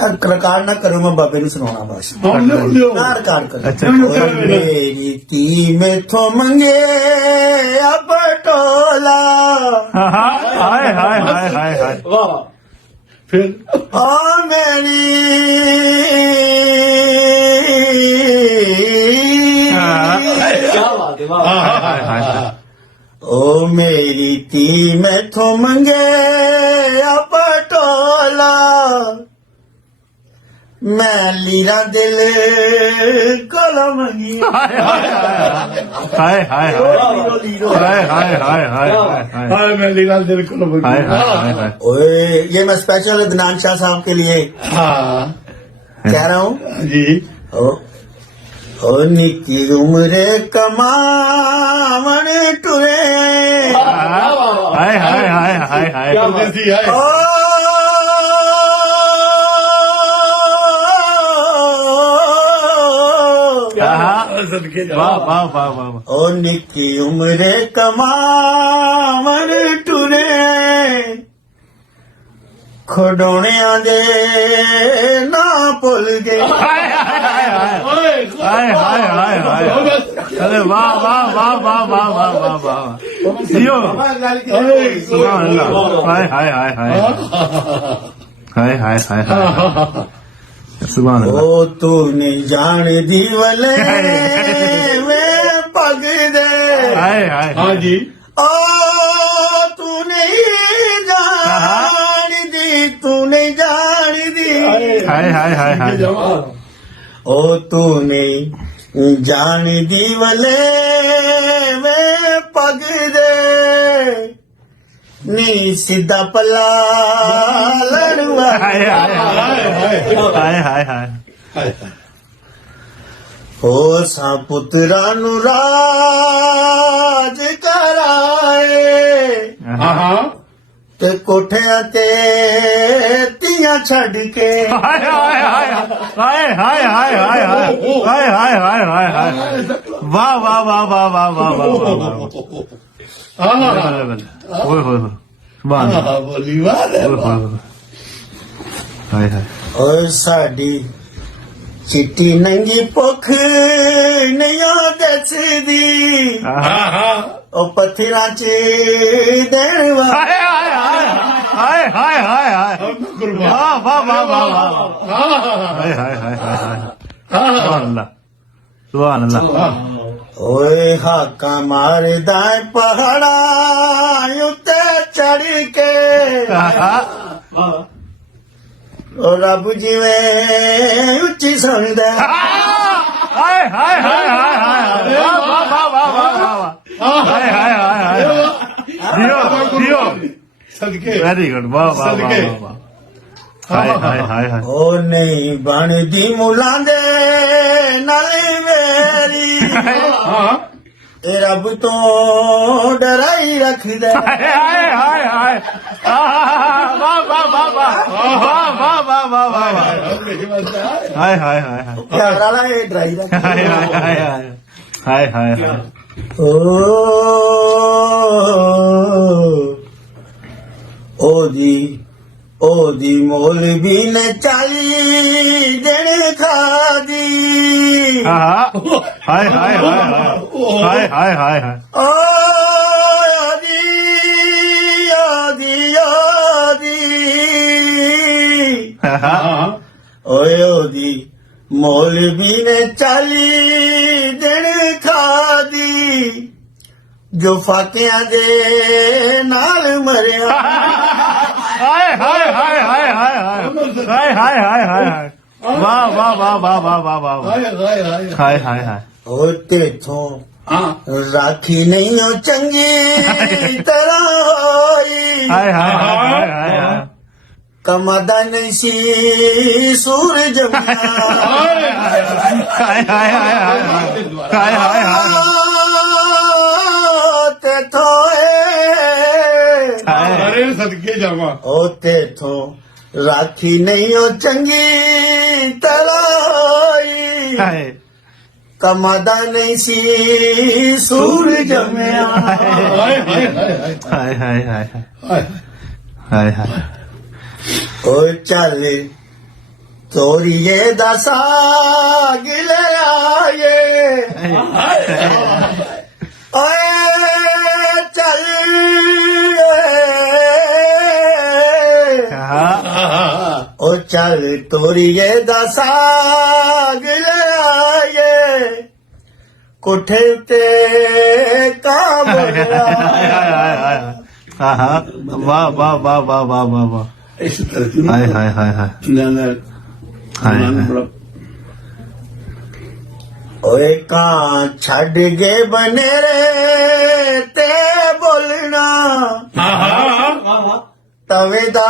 Record ਨਾ ਕਰੋ ਮੈਂ ਬਾਬੇ ਨੂੰ ਸੁਣਾਉਣਾ ਬਸ ਨਾ ਰਿਕਾਰਡ ਕਰੋ ਅੱਛਾ। ਮੇਰੀ ਧੀ ਮੈਥੋਂ ਮੰਗੇ ਆ ਪਟੋਲਾ ਹਾਏ ਹਾਏ ਹਾਏ ਹਾਏ ਹਾਏ ਵਾਹ ਫਿਰ ਆ ਮੇਰੀ ਕੀ ਬਾਤ ਹੈ ਵਾਹ ਹਾਏ ਹਾਏ ਓ ਮੇਰੀ ਧੀ ਮੈਥੋਂ ਮੰਗੇ ਆ ਪਟੋਲਾ ਮੈਂ ਲੀਰਾ ਦਿਲ ਕੋਲ ਮੰਗੀ ਹਾਏ ਹਾਏ ਹਾਏ ਹਾਏ ਲੀਰੋ हाय हाय हाय हाय हाय हाय मैं लीला दिल को हाय हाय हाय हाय ओए ये मैं स्पेशल अदनान शाह साहब के लिए हाँ कह रहा हूँ जी ओ निकी उम्र कमावन टुरे हाय हाय हाय हाय हाय क्या कैसी है ओ सदके वाह वाह वाह वाह ओ निकी उम्र कमावन टुरे खडोणियां दे ना भुल गए हाय हाय हाय हाय हाय हाय हाय अरे वाह वाह वाह वाह वाह वाह वाह वाह जियो सुभान अल्लाह हाय हाय हाय हाय हाय हाय हाय हाय सुभान अल्लाह ओ तू नहीं जान दी वले वे पग दे हाय हाय हाँ जी ओ तू नहीं जान दी तू नहीं जान दी हाय हाय हाय हाय ओ तू नहीं जान दी वले वे पग दे नी सीधा पल्ला लड़वा हाय हाय हाय हाय हाय हो सा पुत्रा नु राज कराए हाँ हाँ ते कोठियां ते तियां छड़ के हाय हाय हाय हाय हाय हाय हाय हाय हाय हाय हाय हाय हाय वाह वाह वाह वाह वाह वाह वाह वाह हाँ ओए होए होए सुभान अल्लाह हाँ बोली बात है ओए होए होए हाय हाय और साडी चिट्टी नंगी भुख नहीं दसदी हाँ हाँ ओ पत्थरां च देण वाली हाय हाय हाय हाय हाय हाय कुर्बान वाह वाह वाह वाह वाह हाँ हाय हाय हाय हाय हाय हाँ सुभान अल्लाह सुभान अल्लाह ओए हाका मारदा पहाड़ा उत्ते चढ़ के ओ रब जिवें उच्ची सुनदा हाय हाय हाय हाय हाय वाह वाह वाह वाह वाह वाह हाय हाय हाय हाय जियो जियो सदके वेरी गुड वाह वाह सदके। वाह वाह हाय हाय हाय हाय ओ नहीं बनदी मुलां दे नाल मेरी हाँ ए रब तो डराई रखदा हाय हाय हाय हाय वाह वाह वाह वाह वाह वाह वाह वाह वाह हाय हाय हाय हाय प्यार वाला ए डराई रखदा हाय हाय हाय हाय हाय हाय ओ ओदी मौलवी ने 40 दिन खादी हाय हाय हाय हाय हाय हाय हाय हाय ओ आदी हाँ ओए ओदी मौलवी ने 40 दिन खादी जो फाकियां दे नाल मरिया हाय हाय हाय हाय हाय हाय हाय हाय हाय हाय वाह वाह वाह वाह वाह वाह वाह हाय हाय हाय हाय हाय हाय ओ तेथों हाँ राखी नहीं हो चंगी तरह होई हाय हाय हाय हाय हाय कमादा नहीं सी सूरज हाय हाय हाय हाय हाय हाय हाय तेथों अरे सदके जावा ओ तेथों राखी नहीं हो चंगी तरह होई हाय कमादा नहीं सी सूरज में हाय हाय हाय हाय हाय हाय हाय हाय हाय ओ चल ਤੋਰੀਏ ਦਾ ਸਾਗ ਲੈ ਆਏ ਓਏ ਚੱਲ ਓ ਚੱਲ ਤੋਰੀਏ ਦਾ ਸਾਗ ਲੈ ਆਏ ਕੋਠੇ ਉੱਤੇ ਕਾਂ ਬੋਲਿਆ ਵਾਹ ਵਾਹ ਵਾਹ ਵਾਹ ਵਾਹ ਵਾਹ ਵਾਹ ਇਸ ਤਰ੍ਹਾਂ ਦੀ ਹਾਏ ਹਾਏ ਹਾਏ ਹਾਏ ਨਾ ਹਾਏ ਓਏ ਕਾਂ ਛੱਡ ਗਏ ਬਨੇਰੇ ਤੇ ਬੋਲਣਾ ਤਵੇ ਦਾ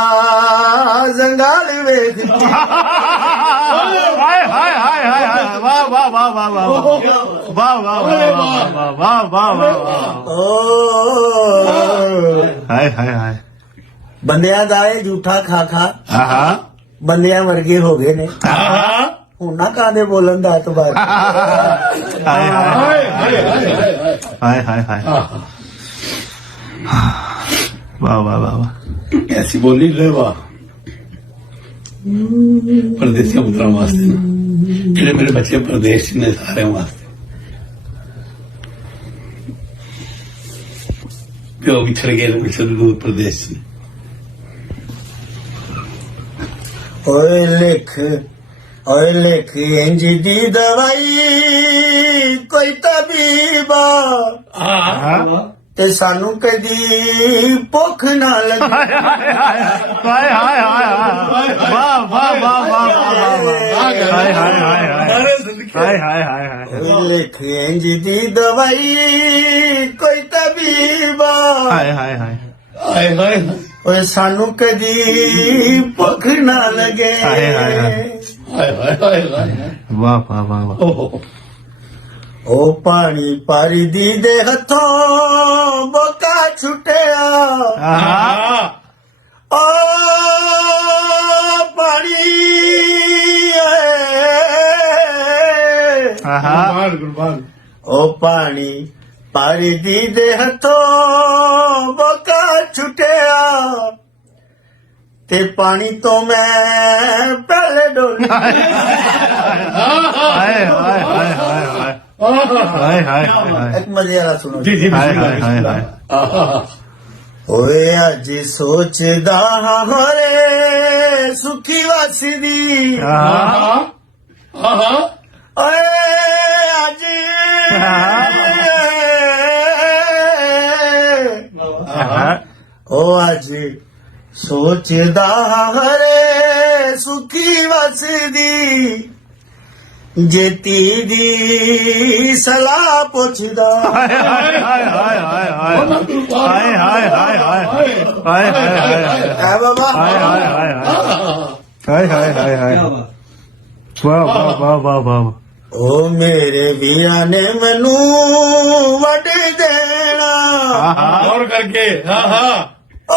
ਜ਼ੰਗਾਲ ਵੇਖ ਹਾਏ ਹਾਏ ਹਾਏ ਹਾਏ ਵਾਹ ਵਾਹ ਵਾਹ ਵਾਹ ਵਾਹ ਵਾਹ ਵਾਹ ਵਾਹ ਵਾਹ ਵਾਹ ਓ ਹਾਏ ਹਾਏ ਹਾਏ ਬੰਦਿਆਂ ਦਾ ਇਹ ਝੂਠਾ ਖਾ ਖਾ ਆਹਾ ਬੰਦਿਆਂ ਵਰਗੇ ਹੋ ਗਏ ਨੇ ਹੁਣ ਨਾ ਕਾਦੇ ਬੋਲਣ ਦਾ ਇਤਬਾਰ ਹਾਏ ਹਾਏ ਹਾਏ ਹਾਏ ਹਾਏ ਵਾਹ ਵਾਹ ਵਾਹ ਐਸੀ ਬੋਲੀ ਲੈਵਾ ਪਰਦੇਸੀਆਂ ਪੁੱਤਰਾਂ ਵਾਸਤੇ ਨਾ ਜਿਹੜੇ ਮੇਰੇ ਬੱਚੇ ਪਰਦੇਸ ਨੇ ਸਾਰਿਆਂ ਵਾਸਤੇ ਪਿਓ ਵਿਛੜ ਗਏ ਨੇ ਵਿਛੜ ਦੂਰ ਪ੍ਰਦੇਸ਼ ਨੇ ਓਏ ਲਿਖ ਇੰਜ ਦੀ ਦਵਾਈ ਕੋਈ ਤਬੀਬਾ ਤੇ ਸਾਨੂੰ ਕਦੀ ਭੁੱਖ ਨਾ ਲੱਗੇ ਹਾਏ ਹਾਏ ਹਾਏ ਹਾਏ ਵਾਹ ਵਾਹ ਵਾਹ ਵਾਹ ਹਾਏ ਹਾਏ ਹਾਏ ਹਾਏ ਹਾਏ ਹਾਏ ਹਾਏ ਓਏ ਲਿਖ ਇੰਜ ਦੀ ਦਵਾਈ ਕੋਈ ਤਬੀਬਾ ਹਾਏ ਹਾਏ ਹਾਏ ਹਾਏ ਹਾਏ ਓਏ ਸਾਨੂੰ ਕਦੀ ਭੁੱਖ ਨਾ ਲੱਗੇ ਹਾਏ ਹਾਏ ਹਾਏ ਹਾਏ ਹਾਏ ਹਾਏ ਵਾਹ ਵਾਹ ਵਾਹ ਵਾਹ ਓਹ ਉਹ ਪਾਣੀ ਪਰਦੀ ਦੇ ਹੱਥੋਂ ਬੋਕਾ ਛੁੱਟਿਆ ਆਹਾ ਓ ਪਾਣੀ ਆਹਾ ਗੁਰਬਾਨ ਉਹ ਪਾਣੀ ਪਰਦੀ ਦੇ ਹੱਥੋਂ ਬੋਕਾ ਛੁੱਟਿਆ ਤੇ ਪਾਣੀ ਤੋਂ ਮੈਂ ਪਹਿਲੇ ਡੋਲੀ ਹਾਏ ਹਾਏ ਹਾਏ ਹਾਏ ਹਾਏ ਹਾਏ ਹਾਏ ਇੱਕ ਮਜ਼ੇ ਵਾਲਾ ਸੁਣੋ ਜੀ ਜੀ ਹਾਏ ਹਾਏ ਹਾਏ ਹਾਏ ਓਏ ਅੱਜ ਸੋਚਦਾ ਹਾਂ ਹੋਰੇ ਸੁਖੀ ਵਸਦੀ ਆਹਾ ਆਹਾ ਓਏ ਅੱਜ ਆਹਾ ਉਹ ਅੱਜ ਸੋਚਦਾ ਹਾਂ ਹੋਰੇ ਸੁਖੀ ਵਸਦੀ ਜੇਤੀ ਦੀ ਸਲਾਹ ਪੁੱਛਦਾ ਹਾਏ ਹਾਏ ਹਾਏ ਹਾਏ ਹਾਏ ਹਾਏ ਹਾਏ ਹਾਏ ਹਾਏ ਹਾਏ ਹਾਏ ਹਾਏ ਐ ਬਾਬਾ ਹਾਏ ਹਾਏ ਹਾਏ ਹਾਏ ਹਾਏ ਹਾਏ ਹਾਏ ਵਾਹ ਵਾਹ ਵਾਹ ਵਾਹ ਵਾਹ ਉਹ ਮੇਰੇ ਵੀਰਾਂ ਨੇ ਮੈਨੂੰ ਵੱਢ ਦੇਣਾ ਆਹਾ ਗੌਰ ਕਰਕੇ ਆਹਾ ਓ